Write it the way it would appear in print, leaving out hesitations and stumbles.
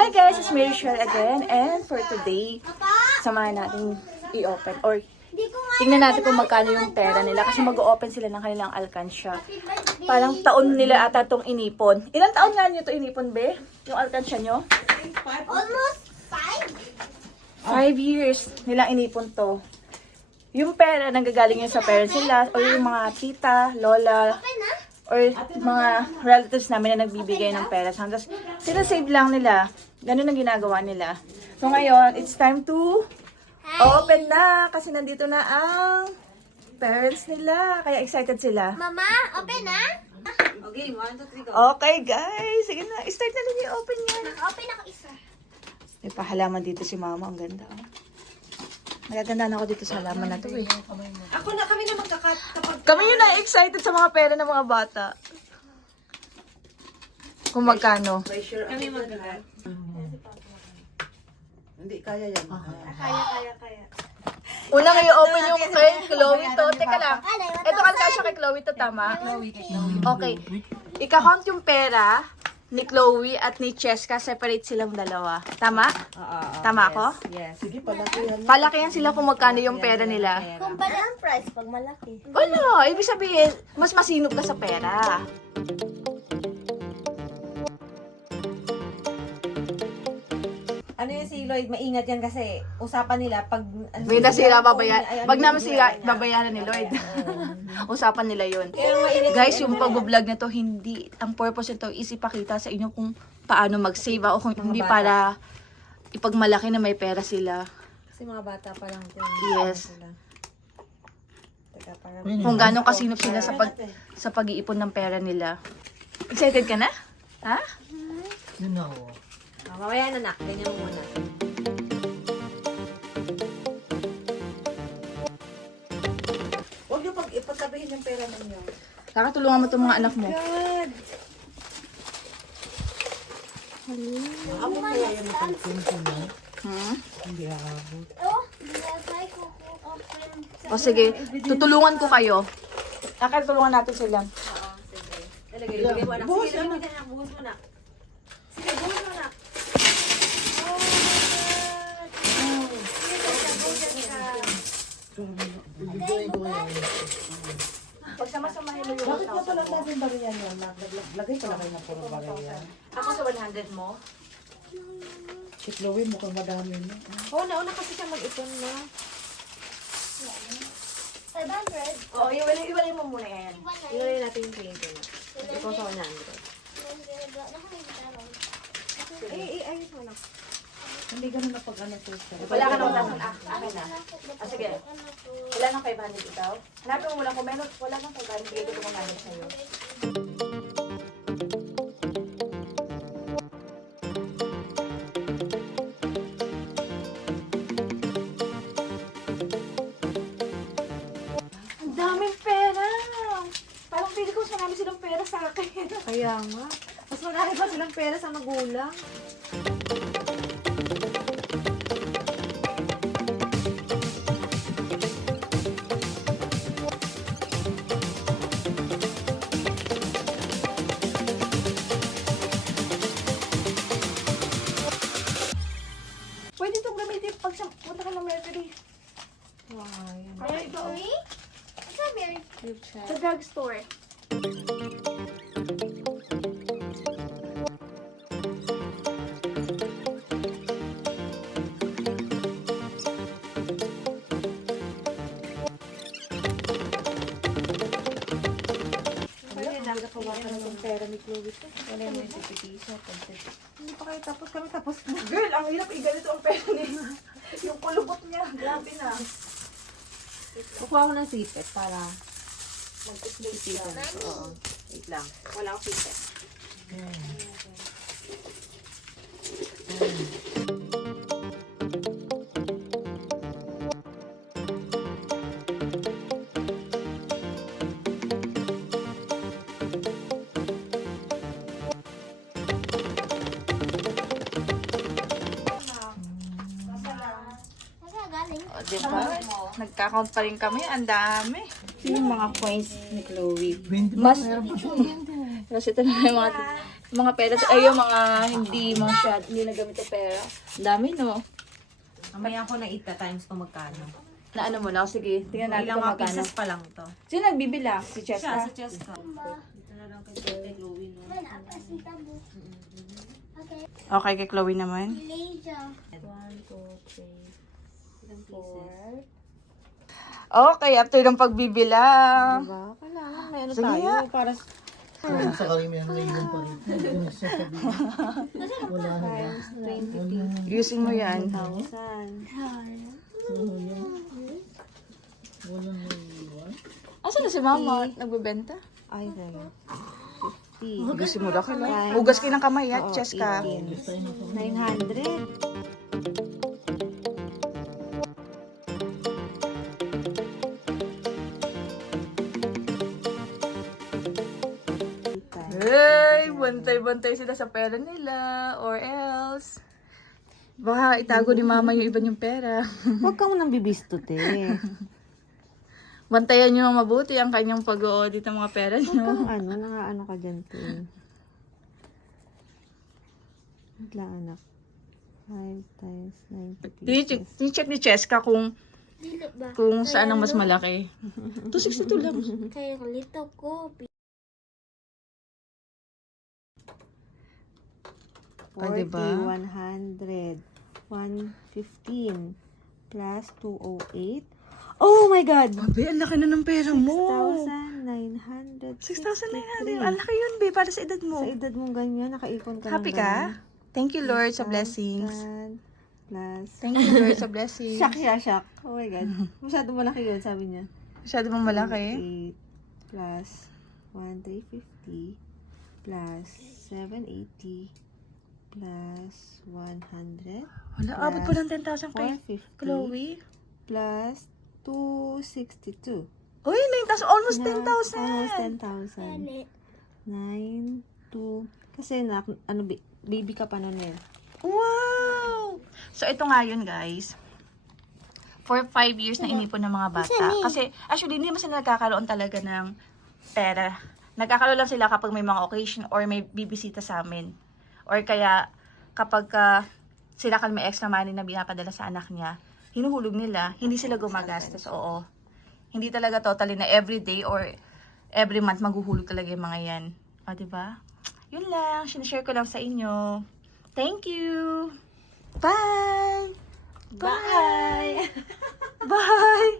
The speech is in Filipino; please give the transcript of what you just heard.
Hi guys, it's Mary Shell again, and for today, samahan natin i-open or tingnan natin kung magkano yung pera nila kasi mag-o-open sila ng kanilang alkansya. Parang taon nila ata itong inipon. Ilang taon nga nyo ito inipon, be? Yung alkansya nyo? Almost 5. 5 years nilang inipon to. Yung pera, nanggagaling yun sa parents nila, o yung mga tita, lola, Okay na? or mga relatives namin na nagbibigay ng pera. Tapos, sila-save lang nila. Ganun ang ginagawa nila. So, ngayon, it's time to open na. Kasi nandito na ang parents nila. Kaya excited sila. Mama, open na? Okay, 1, 2, 3, go. Okay, guys. Sige na. Start na rin i-open yan. Open ako isa. May pahalaman dito si mama. Ang ganda, oh. Nagagandaan ako dito sa halaman na to, eh. Ako na, kami na magkakat kapag... Kami yun na-excited sa mga pera ng mga bata. Kung magkano. May sure kami magkakat. Hindi, kaya yan. Kaya. Unang i-open yung kay Chloe to. Teka lang. Ito alkansya kay Chloe to, tama? Okay. Ika-count yung pera ni Chloe at ni Cheska. Separate silang dalawa. Tama? Tama ako? Yes. Sige, palaki yan. Palakihan sila kung magkano yung pera nila. Kung pala ang price pag malaki. Wala. Ibig sabihin, mas masinop ka sa pera. Ano yung si Lloyd, maingat yan kasi usapan nila pag... May nasira, babayaran. Pag naman sira, babayaran ni Lloyd. Usapan nila yun. Guys, yung pag-vlog na to, hindi, ang purpose nito is ipakita sa inyo kung paano mag-save o kung hindi para ipagmalaki na may pera sila. Kasi mga bata pa lang ito. Yes. Teka, parang... Kung gano'ng kasinop sila sa pag-iipon ng pera nila. Excited ka na? Ha? mamaya na nak, ganyan mo muna. Huwag niyo pag ipagsabihin yung pera ninyo. Kakatulungan mo itong mga anak mo. God! Ako kaya yan mapagpunsin mo? Hmm? Hindi aabot. Oh, nilagay ko open. O sige, tutulungan ko kayo. Tulungan natin sila. Ilagay mo anak. Buhos Sige, yan, ilagay mo dyan, anak. Buhos mo na. Sige, buhos mo na. Ibigay ko yan. Pagsama-samahin mo yung Bakit mo pala natin bariyan yan? Lagay pala kayo na puro bariyan. Ako sa 100 mo. Si Chloe mukhang madami na. Oo, nauna kasi siya mag-ipon na. 700. Oo, iwalay mo muna yan. Ilagay natin yung 20 na. Ikaw sa 100. Ayos mo na. Hindi ganun na pag ano to siya. Wala ka nang tasan. Akin na. Sige. Wala nang 500 ikaw. Hanapin mo muna kung meron. Wala nang 500. Bigay ko ito 100 sa'yo. Ang daming pera. Parang pili ko marami silang pera sa akin. Kaya nga. Mas marami pa silang pera sa magulang. Pwede itong gamitin pag punta ka ng Mercury. Wow, yan. Mercury? Saan Mercury? Sa drugstore. Pera ni Chloe to. Wala mo yung pipiso. Hindi pa kayo tapos. Kami tapos na. Girl, ang hirap i-ganito ang pera niya. Yung kulubot niya, grabe na. Kukuha ko ng sipet para Mag-sipit ka. Oo. Wait lang. Wala akong sipit. Saan galing? O, diba? Nagka-count pa rin kami. Ang dami. Yung mga coins ni Chloe. Mas, kasi ito na yung mga Mga pera, ay yung mga hindi nagamit na pera. Ang dami, no? Mamaya ako na 8 times kung magkano. Na ano mo na, sige, tingnan natin Ilang kung mga magkano. pieces pa lang to. Sino nagbibila? Si Siya, Cheska? sa chest ko. Dito na lang kay Tete Chloe, no? Okay, kay Chloe naman. Malaysia. 1, 2, 3. Ilang pieces? Okay, after ng pagbibilang. Diba? Kailangan may ano Sige tayo. nga. Para Kung sakali may naiwan pa rin. Yung sasabihin. Wala na ba? 20 pieces. Using mo yan. 1,000. Walang naiwan. Asan na si mama? Nagbebenta? Ay, tayo. 50. Hugasin mo lang kailan. Hugas kayo ng kamay, ha? Cheska. 900. Hey, bantay-bantay sila sa pera nila. Or else. Baka itago ni mama yung iba niyong pera. Huwag ka mo nang bibistot eh. Bantayan niyo ng mabuti ang kanyang pag-audit ng mga pera niyo. Ano, nangaano ka dyan to eh. Wait lang anak. 5 times 90 pieces. Tini-check ni Cheska kung Dili ba? saan ang mas malaki. 262 lang. Kaya kalito ko. 40, Ah, diba? 100, 115, plus 208. Oh my God! Babe, ang laki na ng pera mo. 6,900. 6,900. Ang laki yun, babe, para sa edad mo. Sa edad mong ganyan, nakaipon ka Happy ng ka? ganyan. Thank you, Lord, sa blessings. 1,000 plus... Thank you, Lord, sa blessings. Shock siya, shock. Oh my God. Masyado malaki yun, sabi niya. Masyado mong malaki. 8 plus 1,350 plus 780 plus 100 Wala, abot pa ng 10,000 kay 450 Chloe. plus 262. Uy, 9,000. Almost 10,000. Almost 10,000. 9, 2. Kasi baby ka pa nun eh. Wow! So, ito nga yun, guys. For 5 years na inipon ng mga bata. Kasi, actually, hindi naman sila nagkakaroon talaga ng pera. Nagkakaroon lang sila kapag may mga occasion or may bibisita sa amin. Or kaya, kapag sila kan may extra money na binapadala sa anak niya, hinuhulog nila, hindi sila gumagastos. Oo. Hindi talaga totally na every day or every month maghuhulog talaga yung mga yan. O, diba? Yun lang. Sinashare ko lang sa inyo. Thank you! Bye! Bye! Bye!